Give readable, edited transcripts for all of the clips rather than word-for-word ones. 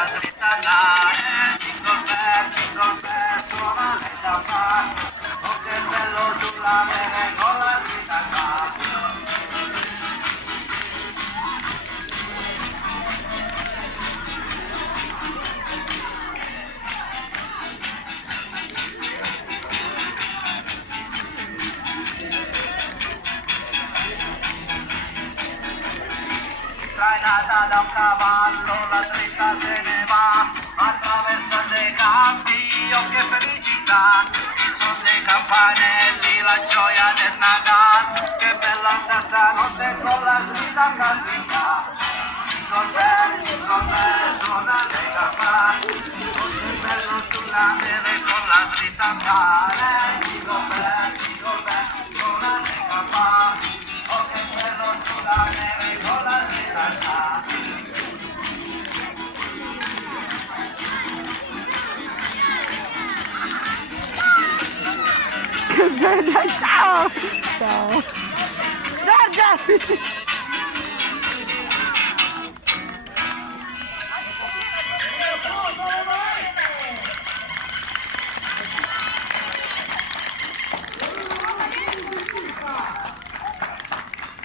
la dritta andare, jingle bell, suona le campane, oh che bello sulla neve con la dritta andare. Trainata da un cavallo, la dritta se ne va, attraverso dei campi, oh che felicità, ci sono dei campanelli, la gioia del Natal, che bella andare stanotte con la dritta a casina. Jingle bell, suona le campane, oh che bello sulla neve con la dritta andare. Jingle bell, suona le campane, oh che bello sulla neve con la dritta andare. Ciao! Ciao! Giorgia!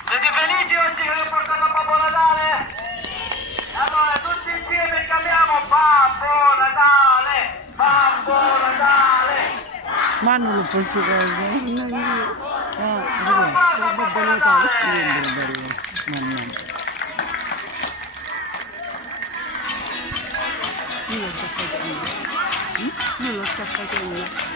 Siete felici oggi che vi ho portato a Babbo Natale? Allora tutti insieme chiamiamo Babbo Natale! Babbo Natale! Ma non lo posso fare. Babbo Natale. Mamma. Io l'ho scappato io.